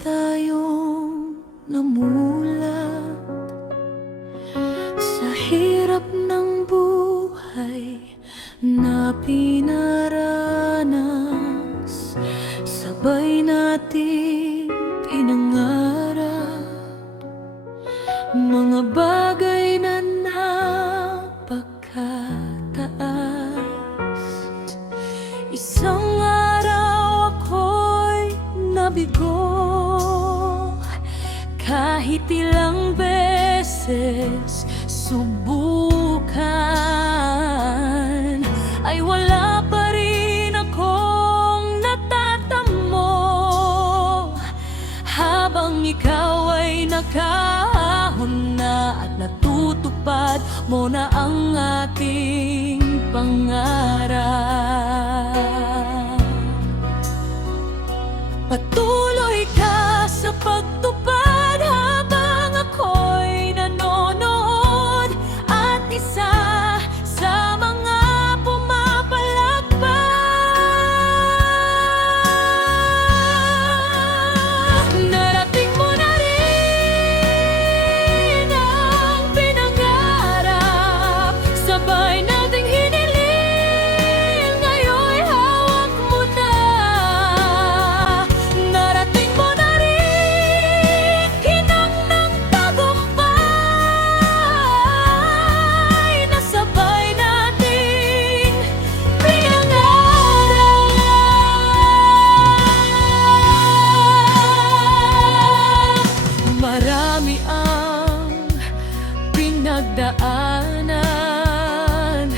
tayong namulat sa hirap ng buhay na pinaranas. Sabay nating pinangarap mga bagay na napakataas. Isang araw ako'y nabigo, kahit ilang beses subukan, ay wala pa rin akong natatamo. Habang ikaw ay nakahon na at natutupad mo na ang ating pangarap. Patuloy ka sa pagtupad habang ako'y nanonood at isa sa mga pumapalakpak. Narating mo na rin ang pinangarap, sabay nating hiniling, ngayon'y hawak mo na. Narating mo na rin kinang ng tagumpay na sabay nating pinangarap. Marami ang pinagdaanan,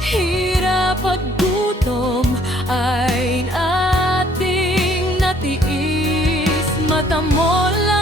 hirap at gutom ay ating natiis. Mata mo lang